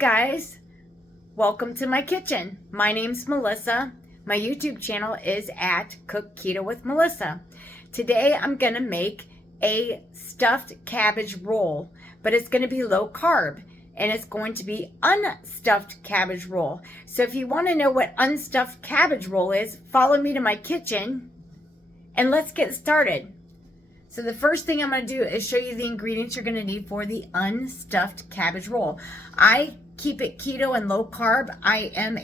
guys, welcome to my kitchen. My name's Melissa. My YouTube channel is at Cook Keto with Melissa. Today I'm gonna make a stuffed cabbage roll, but it's gonna be low carb and it's going to be unstuffed cabbage roll. So if you want to know what unstuffed cabbage roll is, follow me to my kitchen and let's get started. So the first thing I'm going to do is show you the ingredients you're going to need for the unstuffed cabbage roll. I keep it keto and low carb. I am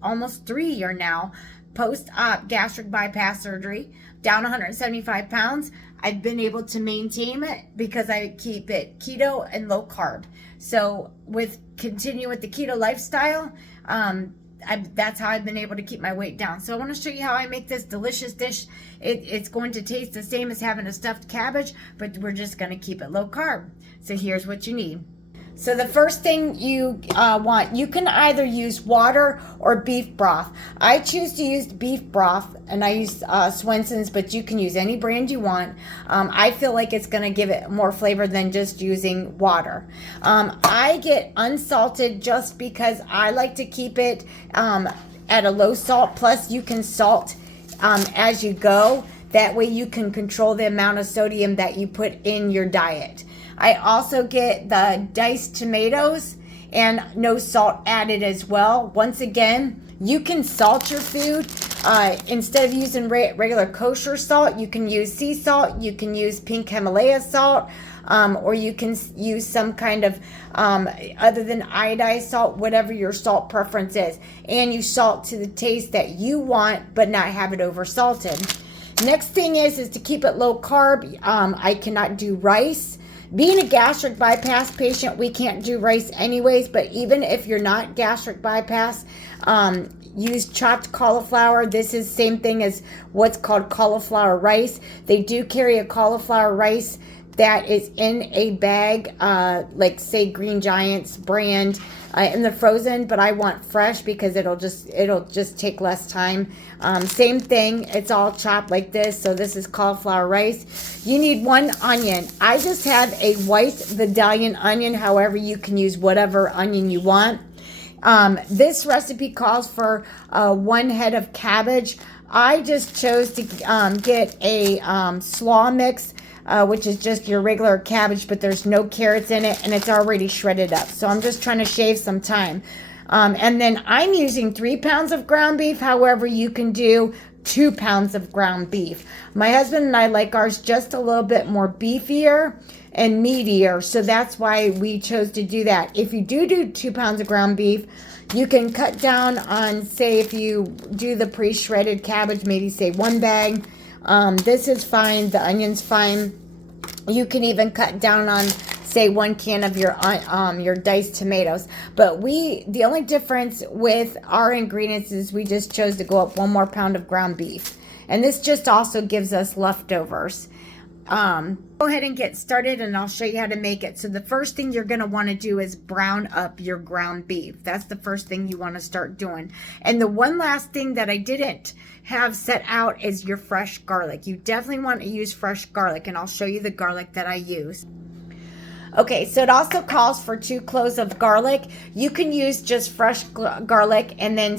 almost 3-year now post-op gastric bypass surgery, down 175 pounds. I've been able to maintain it because I keep it keto and low carb. So continue with the keto lifestyle, that's how I've been able to keep my weight down. So I want to show you how I make this delicious dish. It's going to taste the same as having a stuffed cabbage, but we're just going to keep it low carb. So here's what you need. So the first thing you want, you can either use water or beef broth. I choose to use beef broth, and I use Swenson's, but you can use any brand you want. I feel like it's going to give it more flavor than just using water. I get unsalted just because I like to keep it at a low salt. Plus, you can salt as you go. That way you can control the amount of sodium that you put in your diet. I also get the diced tomatoes and no salt added as well. Once again, you can salt your food. Instead of using regular kosher salt, you can use sea salt, you can use pink Himalaya salt, or you can use some kind of, other than iodized salt, whatever your salt preference is. And you salt to the taste that you want, but not have it over salted. Next thing is to keep it low carb. I cannot do rice. Being a gastric bypass patient, we can't do rice anyways, but even if you're not gastric bypass, use chopped cauliflower. This is same thing as what's called cauliflower rice. They do carry a cauliflower rice that is in a bag, like say Green Giant's brand, in the frozen, but I want fresh because it'll just take less time. Same thing, it's all chopped like this. So this is cauliflower rice. You need 1 onion. I just have a white Vidalian onion. However, you can use whatever onion you want. This recipe calls for 1 head of cabbage. I just chose to get a slaw mix, which is just your regular cabbage, but there's no carrots in it and it's already shredded up. So I'm just trying to shave some time. And then I'm using 3 pounds of ground beef. However, you can do 2 pounds of ground beef. My husband and I like ours just a little bit more beefier and meatier. So that's why we chose to do that. If you do 2 pounds of ground beef, you can cut down on, say, if you do the pre-shredded cabbage, maybe say 1 bag. This is fine. The onion's fine. You can even cut down on, say, 1 can of your diced tomatoes. But the only difference with our ingredients is we just chose to go up 1 more pound of ground beef. And this just also gives us leftovers. Go ahead and get started and I'll show you how to make it. So the first thing you're going to want to do is brown up your ground beef. That's the first thing you want to start doing. And the one last thing that I didn't have set out is your fresh garlic. You definitely want to use fresh garlic, and I'll show you the garlic that I use. Okay, so it also calls for 2 cloves of garlic. You can use just fresh garlic and then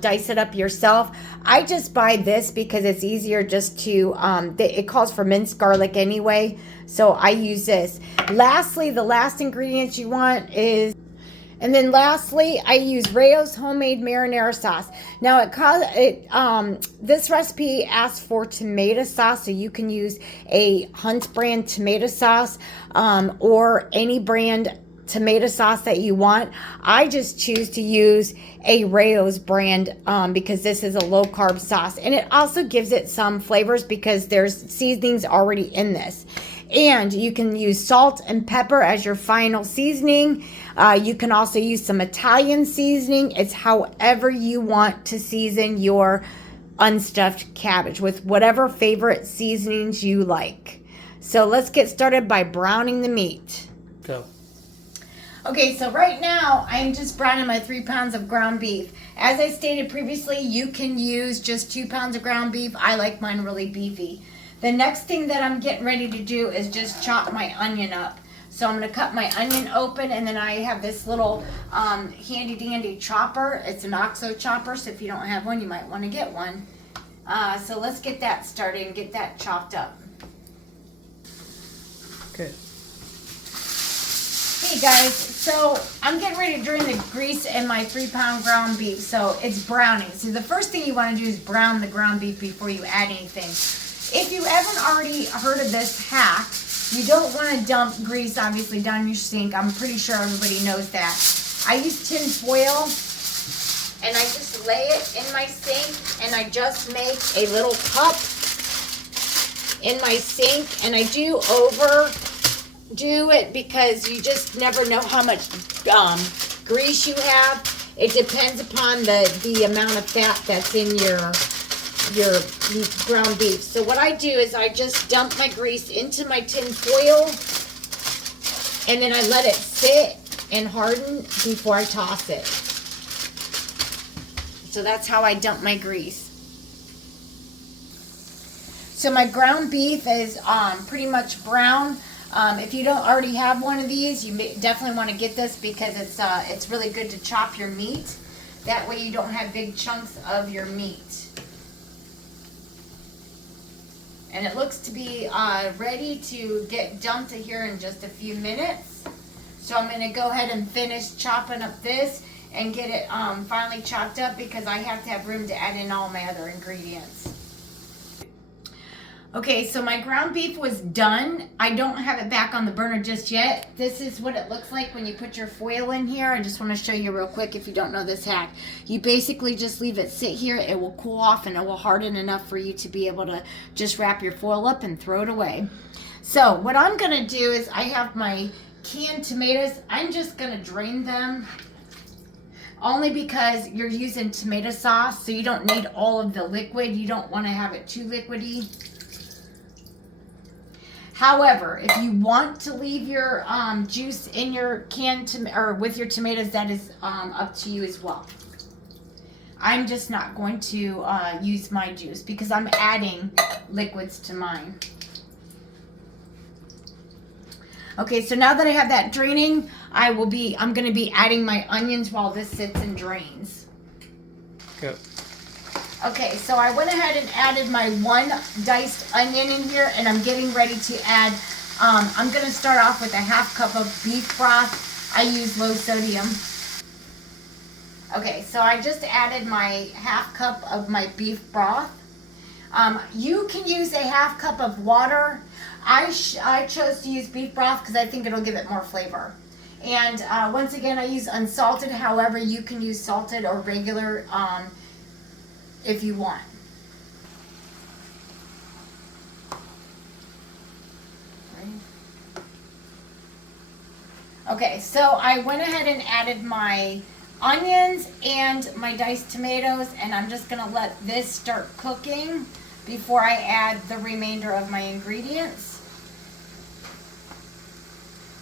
dice it up yourself. I just buy this because it's easier just to, it calls for minced garlic anyway, so I use this. Lastly, the last ingredients you want is, and then lastly, I use Rayo's homemade marinara sauce. Now this recipe asks for tomato sauce, so you can use a Hunt's brand tomato sauce or any brand tomato sauce that you want. I just choose to use a Rayo's brand because this is a low carb sauce, and it also gives it some flavors because there's seasonings already in this. And you can use salt and pepper as your final seasoning. You can also use some Italian seasoning. It's however you want to season your unstuffed cabbage, with whatever favorite seasonings you like. So let's get started by browning the meat. Go. Okay, so right now I'm just browning my 3 pounds of ground beef. As I stated previously, you can use just 2 pounds of ground beef. I like mine really beefy. The next thing that I'm getting ready to do is just chop my onion up. So I'm going to cut my onion open, and then I have this little handy dandy chopper. It's an OXO chopper, so if you don't have one, you might want to get one. So let's get that started and get that chopped up. Good. Hey guys, so I'm getting ready to drain the grease in my 3-pound ground beef. So it's browning. So the first thing you want to do is brown the ground beef before you add anything. If you haven't already heard of this hack, you don't want to dump grease obviously down your sink. I'm pretty sure everybody knows that. I use tin foil and I just lay it in my sink, and I just make a little cup in my sink, and I do overdo it because you just never know how much grease you have. It depends upon the amount of fat that's in your ground beef. So what I do is I just dump my grease into my tin foil, and then I let it sit and harden before I toss it. So that's how I dump my grease. So my ground beef is pretty much brown. If you don't already have one of these, you definitely want to get this because it's really good to chop your meat. That way you don't have big chunks of your meat. And it looks to be ready to get dumped here in just a few minutes. So I'm going to go ahead and finish chopping up this and get it finally chopped up because I have to have room to add in all my other ingredients. Okay, so my ground beef was done. I don't have it back on the burner just yet. This is what it looks like when you put your foil in here. I just want to show you real quick if you don't know this hack. You basically just leave it sit here. It will cool off and it will harden enough for you to be able to just wrap your foil up and throw it away. So what I'm going to do is I have my canned tomatoes. I'm just going to drain them only because you're using tomato sauce, so you don't need all of the liquid. You don't want to have it too liquidy. However, if you want to leave your juice in your or with your tomatoes, that is up to you as well. I'm just not going to use my juice because I'm adding liquids to mine. Okay, so now that I have that draining, I'm going to be adding my onions while this sits and drains. Go. Okay, so I went ahead and added my 1 diced onion in here, and I'm getting ready to add, I'm going to start off with a 1/2 cup of beef broth. I use low sodium. Okay, so I just added my 1/2 cup of my beef broth. You can use a 1/2 cup of water. I chose to use beef broth because I think it'll give it more flavor. And once again, I use unsalted. However, you can use salted or regular if you want. Okay, so I went ahead and added my onions and my diced tomatoes, and I'm just going to let this start cooking before I add the remainder of my ingredients.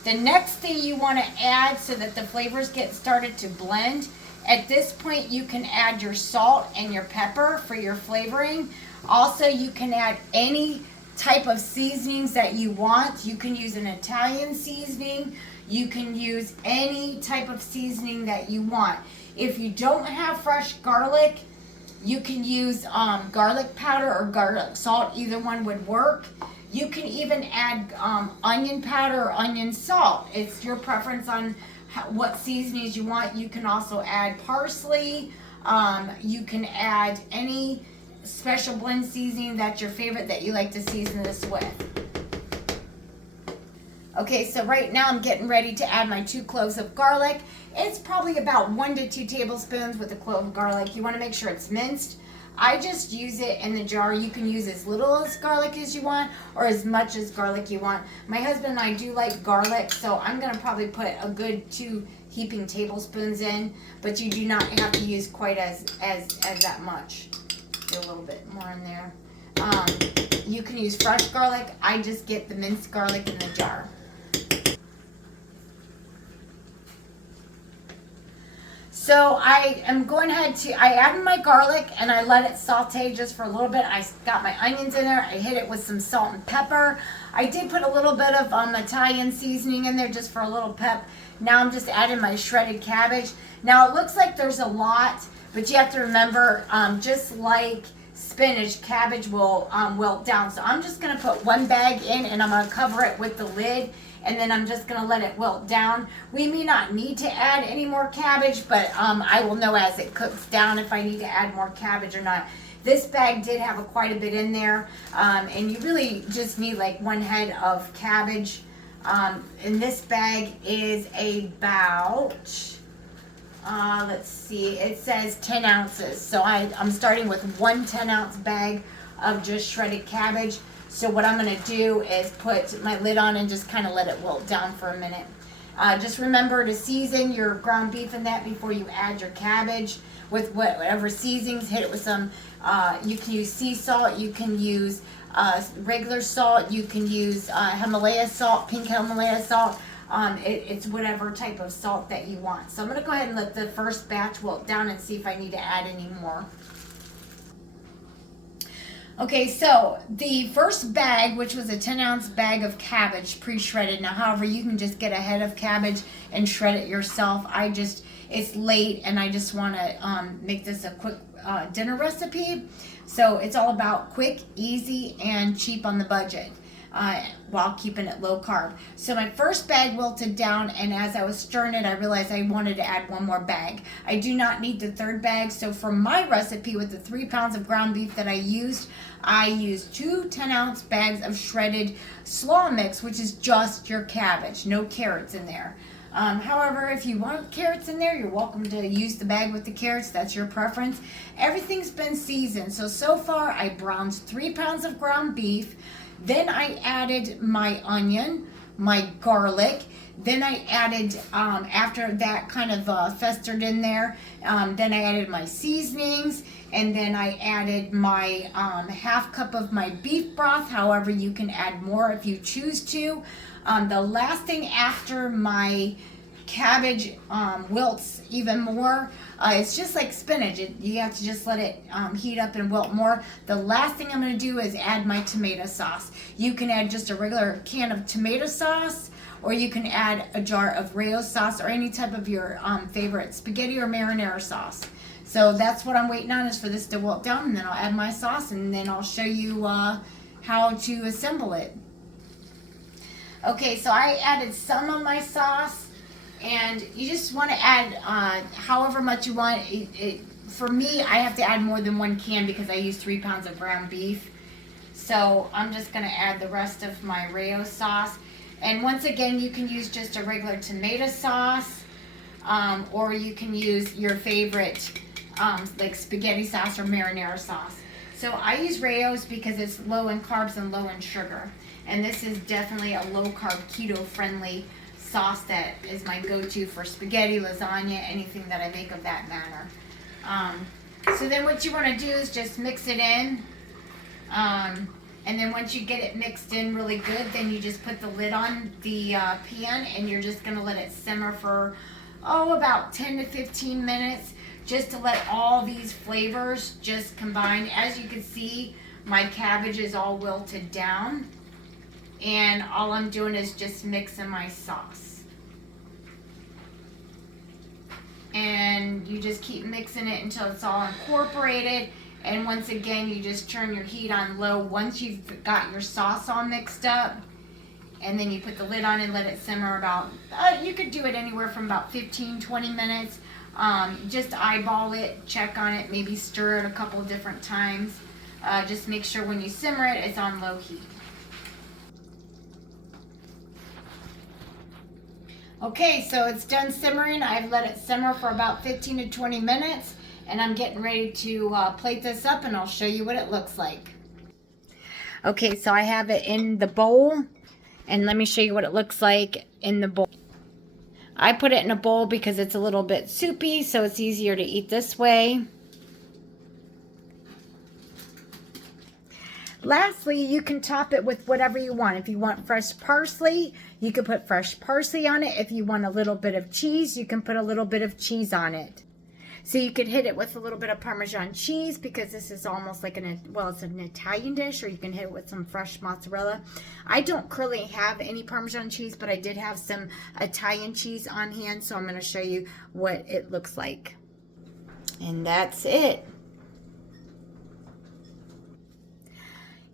The next thing you want to add so that the flavors get started to blend, at this point you can add your salt and your pepper for your flavoring. Also, you can add any type of seasonings that you want. You can use an Italian seasoning. You can use any type of seasoning that you want. If you don't have fresh garlic, you can use garlic powder or garlic salt. Either one would work. You can even add onion powder or onion salt. It's your preference on what seasonings you want. You can also add parsley. You can add any special blend seasoning that's your favorite that you like to season this with. Okay, so right now I'm getting ready to add my 2 cloves of garlic. It's probably about 1 to 2 tablespoons with a clove of garlic. You want to make sure it's minced. I just use it in the jar. You can use as little as garlic as you want or as much as garlic you want. My husband and I do like garlic, so I'm going to probably put a good 2 heaping tablespoons in, but you do not have to use quite as that much. Do a little bit more in there. You can use fresh garlic. I just get the minced garlic in the jar. So I am going ahead I added my garlic and I let it saute just for a little bit. I got my onions in there. I hit it with some salt and pepper. I did put a little bit of Italian seasoning in there just for a little pep. Now I'm just adding my shredded cabbage. Now it looks like there's a lot, but you have to remember, just like spinach, cabbage will wilt down. So I'm just gonna put one bag in and I'm gonna cover it with the lid, and then I'm just gonna let it wilt down. We may not need to add any more cabbage, but I will know as it cooks down if I need to add more cabbage or not. This bag did have quite a bit in there, and you really just need like one head of cabbage. And this bag is about, let's see, it says 10 ounces. So I'm starting with one 10-ounce bag of just shredded cabbage. So what I'm going to do is put my lid on and just kind of let it wilt down for a minute. Just remember to season your ground beef and that before you add your cabbage with whatever seasonings. Hit it with some, you can use sea salt, you can use regular salt, you can use Himalaya salt, pink Himalaya salt. It's whatever type of salt that you want. So I'm going to go ahead and let the first batch wilt down and see if I need to add any more. Okay, so the first bag, which was a 10-ounce bag of cabbage pre-shredded. Now, however, you can just get a head of cabbage and shred it yourself. It's late and I just want to make this a quick dinner recipe. So it's all about quick, easy, and cheap on the budget while keeping it low carb. So my first bag wilted down, and as I was stirring it, I realized I wanted to add one more bag. I do not need the third bag. So for my recipe with the 3 pounds of ground beef that I used 2 10-ounce bags of shredded slaw mix, which is just your cabbage, no carrots in there. However, if you want carrots in there, you're welcome to use the bag with the carrots. That's your preference. Everything's been seasoned. So far, I browned 3 pounds of ground beef. Then I added my onion, my garlic. Then I added, after that kind of festered in there, then I added my seasonings. And then I added my half cup of my beef broth. However, you can add more if you choose to. The last thing after my cabbage wilts even more, it's just like spinach. You have to just let it heat up and wilt more. The last thing I'm going to do is add my tomato sauce. You can add just a regular can of tomato sauce, or you can add a jar of Rayo sauce or any type of your favorite spaghetti or marinara sauce. So that's what I'm waiting on, is for this to wilt down, and then I'll add my sauce, and then I'll show you how to assemble it. Okay, so I added some of my sauce, and you just want to add however much you want. For me, I have to add more than 1 can because I use 3 pounds of ground beef. So I'm just going to add the rest of my Rayo sauce. And once again, you can use just a regular tomato sauce, or you can use your favorite like spaghetti sauce or marinara sauce. So I use Rayo's because it's low in carbs and low in sugar. And this is definitely a low-carb, keto-friendly sauce that is my go-to for spaghetti, lasagna, anything that I make of that manner. So then what you want to do is just mix it in. And then once you get it mixed in really good, then you just put the lid on the pan, and you're just going to let it simmer for, about 10 to 15 minutes, just to let all these flavors just combine. As you can see, my cabbage is all wilted down. And all I'm doing is just mixing my sauce. And you just keep mixing it until it's all incorporated. And once again, you just turn your heat on low once you've got your sauce all mixed up. And then you put the lid on and let it simmer about, you could do it anywhere from about 15, 20 minutes. Just eyeball it, check on it, maybe stir it a couple of different times. Just make sure when you simmer it, it's on low heat. Okay, so it's done simmering. I've let it simmer for about 15 to 20 minutes, and I'm getting ready to plate this up, and I'll show you what it looks like. Okay, so I have it in the bowl, and let me show you what it looks like in the bowl. I put it in a bowl because it's a little bit soupy, so it's easier to eat this way. Lastly, you can top it with whatever you want. If you want fresh parsley, you can put fresh parsley on it. If you want a little bit of cheese, you can put a little bit of cheese on it. So you could hit it with a little bit of Parmesan cheese because this is almost like it's an Italian dish, or you can hit it with some fresh mozzarella. I don't currently have any Parmesan cheese, but I did have some Italian cheese on hand, so I'm going to show you what it looks like. And that's it.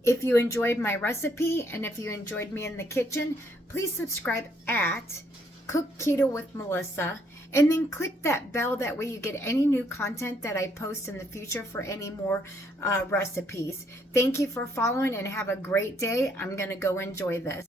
If you enjoyed my recipe and if you enjoyed me in the kitchen, please subscribe at Cook Keto with Melissa, and then click that bell. That way you get any new content that I post in the future for any more recipes. Thank you for following and have a great day. I'm going to go enjoy this.